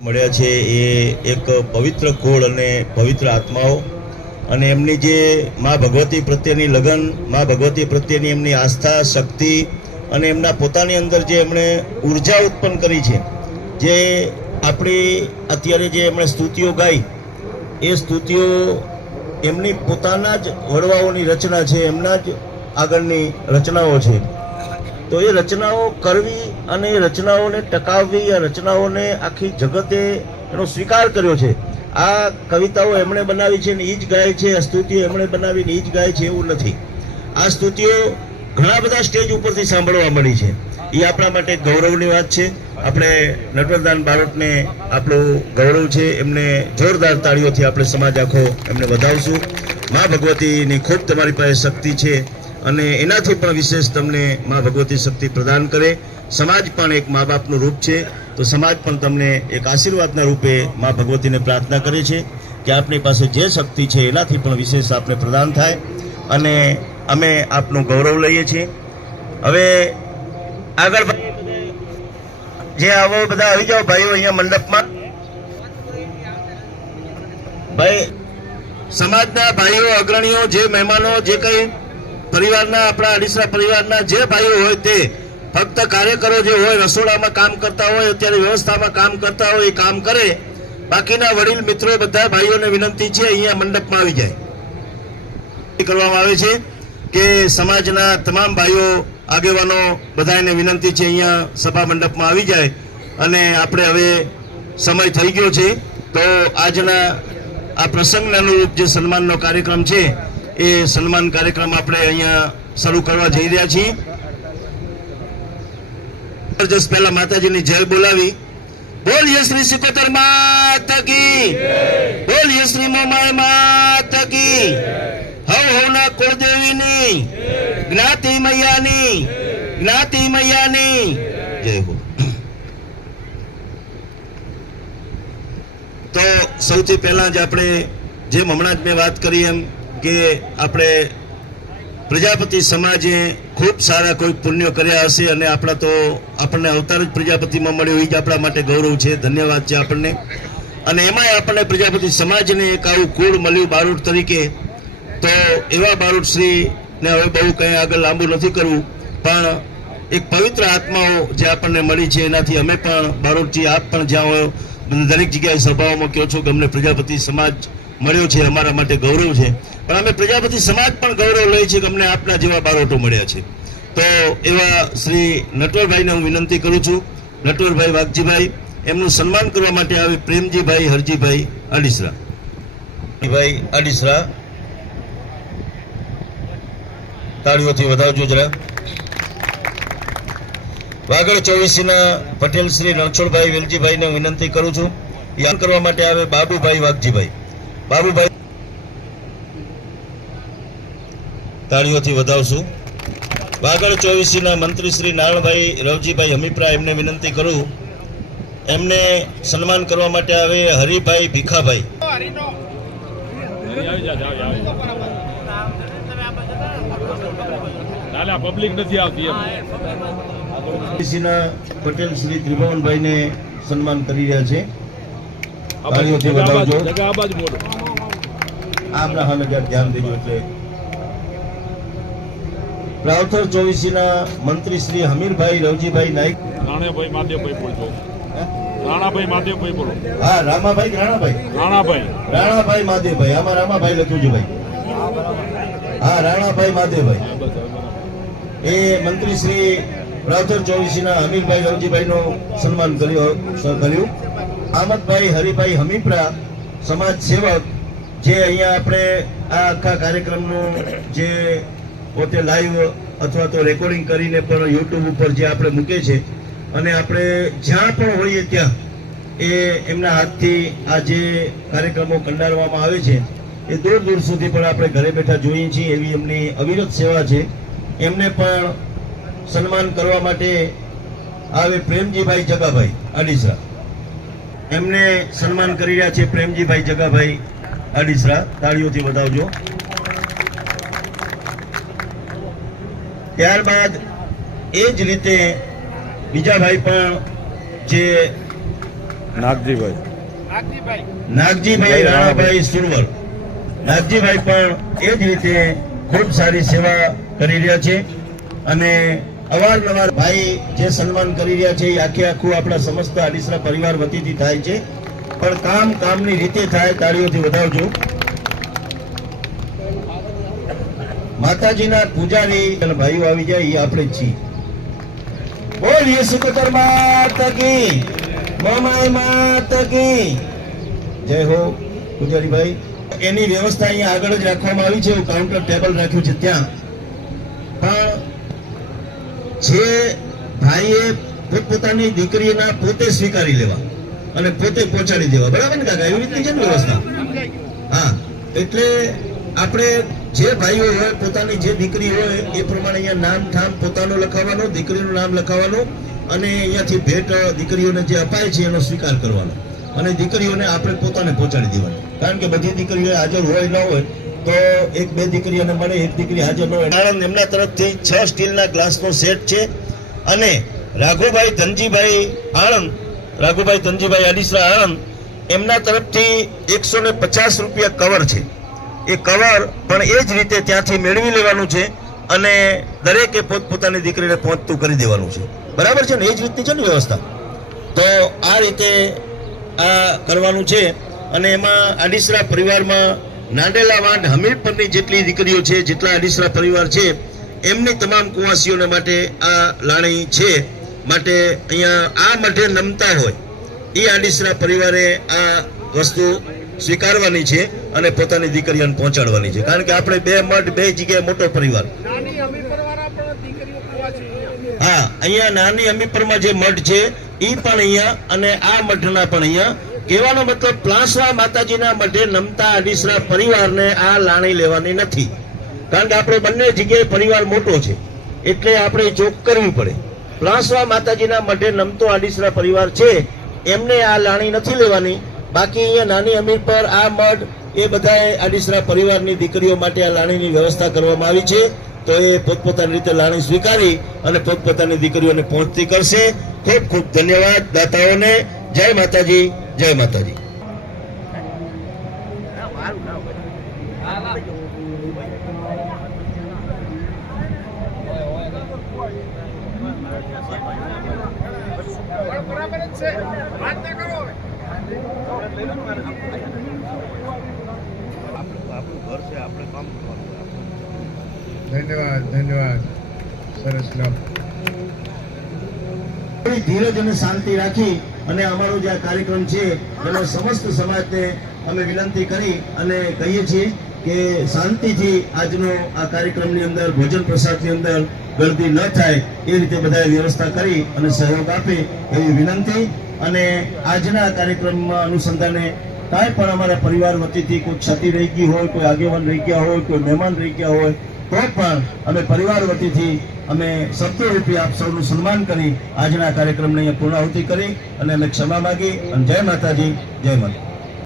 મળ્યા છે એ એક પવિત્ર કુળ અને પવિત્ર આત્માઓ. અને એમની જે મા ભગવતી પ્રત્યેની લગન, મા ભગવતી પ્રત્યેની એમની આસ્થા, શક્તિ અને એમના પોતાની અંદર જે એમણે ઊર્જા ઉત્પન્ન કરી છે, જે આપણી અત્યારે જે એમણે સ્તુતિઓ ગાઈ, એ સ્તુતિઓ એમની પોતાના જ વડવાઓની રચના છે, એમના જ આગળની રચનાઓ છે. તો એ રચનાઓ કરવી અને એ રચનાઓને ટકાવવી, આ રચનાઓને આખી જગતે એનો સ્વીકાર કર્યો છે. આ કવિતાઓ એમણે બનાવી છે ને એ જ ગાય છે, આ સ્તુતિઓ એમણે બનાવીને એ જ ગાય છે એવું નથી. આ સ્તુતિઓ ઘણા બધા સ્ટેજ ઉપરથી સાંભળવા મળી છે. એ આપણા માટે ગૌરવની વાત છે. આપણે નટવરદાન બારોટને આપણું ગૌરવ છે, એમને જોરદાર તાળીઓથી આપણે સમાજ આખો એમને વધાવશું. મા ભગવતીની ખૂબ તમારી પાસે શક્તિ છે અને એનાથી પણ વિશેષ તમને મા ભગવતી શક્તિ પ્રદાન કરે. સમાજ પણ એક મા બાપનું રૂપ છે. તો સમાજ પણ તમને એક આશીર્વાદના રૂપે મા ભગવતીને પ્રાર્થના કરે છે કે આપણી પાસે જે શક્તિ છે એનાથી પણ વિશેષ આપણે પ્રદાન થાય અને અમે આપનું ગૌરવ લઈએ છીએ. હવે આગળ જે આવો બધા આવી જાઓ ભાઈઓ અહીંયા મંડપમાં. ભાઈ, સમાજના ભાઈઓ, અગ્રણીઓ, જે મહેમાનો, જે કંઈ પરિવારના, આપણા અડીસરા પરિવારના જે ભાઈઓ હોય તે ફક્ત કાર્યકરો જે હોય, રસોડામાં કામ કરતા હોય, અત્યારે વ્યવસ્થામાં કામ કરતા હોય, એ કામ કરે. બાકીના વડીલ મિત્રો બધા ભાઈઓને વિનંતી છે, અહીંયા મંડપમાં આવી જાય. કરવામાં આવે છે કે સમાજના તમામ ભાઈઓ, આગેવાનો બધાને વિનંતી છે, અહીંયા સભા મંડપમાં આવી જાય. અને આપણે હવે સમય થઈ ગયો છે, તો આજના આ પ્રસંગને અનુરૂપ જે સન્માનનો કાર્યક્રમ છે, એ સન્માન કાર્યક્રમ આપણે અહીંયા શરૂ કરવા જઈ રહ્યા છીએ. જબરજસ્ત પહેલા માતાજીની જય બોલાવી. બોલીએ શ્રી સિકોતર માત કી. બોલીએ શ્રી મોમાય માત કી. હવ હવના કુળદેવીની. જ્ઞાતિ મૈયાની. જ્ઞાતિ મૈયાની. જય હો. તો સૌથી પહેલા જ આપણે જેમ હમણાં જ મેં વાત કરી એમ કે આપણે પ્રજાપતિ સમાજે ખૂબ સારા કોઈ પુણ્યો કર્યા હશે અને આપણા તો આપણને અવતાર જ પ્રજાપતિમાં મળ્યો એ જ આપણા માટે ગૌરવ છે. ધન્યવાદ છે આપણને. અને એમાંય આપણને પ્રજાપતિ સમાજને એક આવું કુળ મળ્યું બારૂટ તરીકે. તો એવા બારૂટ શ્રીને હવે બહુ કંઈ આગળ લાંબુ નથી કરવું. પણ એક પવિત્ર આત્માઓ જે આપણને મળી છે, એનાથી અમે પણ બારૂટજી આપ પણ જ્યાં હોય, દરેક જગ્યાએ સભાઓમાં કહો છો કે અમને પ્રજાપતિ સમાજ મળ્યો છે, અમારા માટે ગૌરવ છે. પણ અમે પ્રજાપતિ સમાજ પણ ગૌરવ લઈએ છીએ કે અમને આપના જેવા બારોટો મળ્યા છે. તો એવા શ્રી નટવરભાઈને હું વિનંતી કરું છું. નટવરભાઈ વાઘજીભાઈ, એમનું સન્માન કરવા માટે આવે પ્રેમજીભાઈ, હરજીભાઈ અડીસરા ભાઈ અડીસરા તાળીઓથી વધાવજો જરા. વાગડ ચોવીસીના પટેલ શ્રી રણછોડભાઈ વેલજીભાઈને હું વિનંતી કરું છું. યાદ કરવા માટે આવે બાબુભાઈ વાઘજીભાઈ. બાબુભાઈ તાળીઓથી વધાવશું. વાગડ ચોવીસીના મંત્રી શ્રી નારણભાઈ રવજીભાઈ હમીપરા એમને વિનંતી કરું. એમને સન્માન કરવા માટે આવે હરિભાઈ ભીખાભાઈ. પબ્લિક નથી આવતી પટેલ શ્રી ત્રિભુવનભાઈને સન્માન કરી રહ્યા છે. તાળીઓથી વધાવજો આપણા સામે ધ્યાન દેજો એટલે. રાવથર ચોવીસીના મંત્રી શ્રી હમીરભાઈ રવજીભાઈ નાઈક રાણેભાઈ માધવભાઈ બોલજો રાણાભાઈ માધવભાઈ બોલો. હા રામાભાઈ રાણાભાઈ? રાણાભાઈ. રાણાભાઈ માધેભાઈ આમાં રામાભાઈ લખ્યું છે ભાઈ. હા રાણાભાઈ માધેભાઈ હા, બસ, હવે બરાબર. એ મંત્રી શ્રી રાવથર ચોવીસીના હમીરભાઈ રવજીભાઈનું સન્માન કર્યું કર્યું. આમદભાઈ હરિભાઈ હમીપરા સમાજ સેવક, જે અહીંયા આપણે આ આખા કાર્યક્રમનું જે પોતે લાઈવ અથવા તો રેકોર્ડિંગ કરીને પણ યુટ્યુબ ઉપર જે આપણે મૂકે છે, અને આપણે જ્યાં પણ હોઈએ ત્યાં એ એમના હાથથી આ જે કાર્યક્રમો કંડારવામાં આવે છે, એ દૂર દૂર સુધી પણ આપણે ઘરે બેઠા જોઈએ છીએ એવી એમની અવિરત સેવા છે. એમને પણ સન્માન કરવા માટે આવે પ્રેમજીભાઈ જગાભાઈ અડીસરા એમને સન્માન કરી રહ્યા છે પ્રેમજીભાઈ જગાભાઈ અડીસરા તાળીઓથી વધાવજો. ત્યારબાદ એ જ રીતે બીજા ભાઈ પણ જે નાગજીભાઈ. નાગજીભાઈ રાણાભાઈ સુરવર. નાગજીભાઈ પણ એ જ રીતે ખૂબ સારી સેવા કરી રહ્યા છે. અને અવારનવાર ભાઈ જે સન્માન કરી રહ્યા છે, એ આખે આખું આપણા સમસ્ત આડિસરા પરિવાર વતીથી થાય છે. પણ કામ કામની રીતે થાય તાળીઓથી વધાવજો. માતાજીના પૂજારી અને ભાઈઓ આવી જાય, એ આપણે છીએ. બોલીએ સુકતર માતા કી મમાય માતા જય હો પૂજારી ભાઈ. એની વ્યવસ્થા અહીંયા આગળ જ રાખવામાં આવી છે કાઉન્ટર ટેબલ રાખ્યું છે ત્યાં. પણ જે ભાઈએ પોતપોતાની દીકરીના પોતે સ્વીકારી લેવા અને પોતે પહોંચાડી દેવા. બરાબર ને કાકા? એવી રીતની છે ને વ્યવસ્થા? હા. એટલે આપણે જે ભાઈઓ હોય, પોતાની જે દીકરી હોય, એ પ્રમાણે અહીંયા નામ ઠામ પોતાનું લખાવવાનું, દીકરીનું નામ લખાવવાનું અને અહીંયાથી ભેટ દીકરીઓને જે અપાય છે, એનો સ્વીકાર કરવાનો. અને દીકરીઓને આપણે પોતાને પહોંચાડી દેવાની. કારણ કે બધી દીકરીઓ હાજર હોય, ન હોય તો એક બે દીકરીઓને મળે એક દીકરી હાજર ન હોય. એમના તરફથી છ સ્ટીલના ગ્લાસનો સેટ છે અને રાઘુભાઈ ધનજીભાઈ આણંદ, રાઘુભાઈ ધનજીભાઈ અડીસરા આણંદ, એમના તરફથી એકસો ને પચાસ રૂપિયા કવર છે. એ કવર પણ એ જ રીતે ત્યાંથી મેળવી લેવાનું છે અને દરેકે પોતપોતાની દીકરીને પહોંચતું કરી દેવાનું છે. બરાબર છે ને? એ જ રીતની છે ને વ્યવસ્થા? તો આ રીતે આ કરવાનું છે અને એમાં આડીસરા પરિવારમાં નાંડેલા વાંઢ હમીરપરની જેટલી દીકરીઓ છે જેટલા અડીસરા પરિવાર છે એમની તમામ કુવાસીઓને માટે આ લાણી છે માટે અહીંયા આ મઢે નમતા હોય. એ આડીસરા પરિવારે આ વસ્તુ સ્વીકારવાની છે અને પોતાની દીકરીઓને પહોંચાડવાની છે. કારણ કે આપણે બે મઠ બે જગ્યાએ મોટો પરિવાર. હા અહીંયા નાની અમીપરમાં જે મઠ છે એ પણ અહીંયા અને આ મઠના પણ અહીંયા કહેવાનો મતલબ પ્લાસવા માતાજીના મઢે નમતા અડીસરા પરિવારને આ લાણી લેવાની નથી. કારણ કે આપણે બંને જગ્યાએ પરિવાર મોટો છે. એટલે આપણે ચોક કરવી પડે. પ્લાસવા માતાજીના મઢે નમતો આડીસરા પરિવાર છે, એમને આ લાણી નથી લેવાની. બાકી અહીંયા નાની અમીર પર આ મઢ, એ બધાએ આડીસરા પરિવારની દીકરીઓ માટે આ લાણીની વ્યવસ્થા કરવામાં આવી છે. તો એ પોતપોતાની રીતે લાણી સ્વીકારી અને પોતપોતાની દીકરીઓને પહોંચતી કરશે. ખૂબ ખૂબ ધન્યવાદ દાતાઓને. જય માતાજી. જય માતાજી. ધન્યવાદ ધન્યવાદ. સરસ ધીરજ અને શાંતિ રાખી અને અમારો જે આ કાર્યક્રમ છે એમાં સમસ્ત સમાજને અમે વિનંતી કરી અને કહીએ છીએ કે શાંતિથી આજનો આ કાર્યક્રમની અંદર, ભોજન પ્રસાદની અંદર ગળતી ન થાય, એ રીતે બધાએ વ્યવસ્થા કરી અને સહયોગ આપે એવી વિનંતી. અને આજના કાર્યક્રમમાં અનુસંધાને કાંઈ પણ અમારા પરિવાર વતીથી કોઈ ક્ષતિ રહી ગઈ હોય, કોઈ આગેવાન રહી ગયા હોય, કોઈ મહેમાન રહી ગયા હોય તો પણ અમે પરિવાર વતીથી અમે શબ્દરૂપી આપ સૌનું સન્માન કરી આજના કાર્યક્રમની પૂર્ણાહુતિ કરી અને અમે ક્ષમા માગી અને જય માતાજી, જય માતા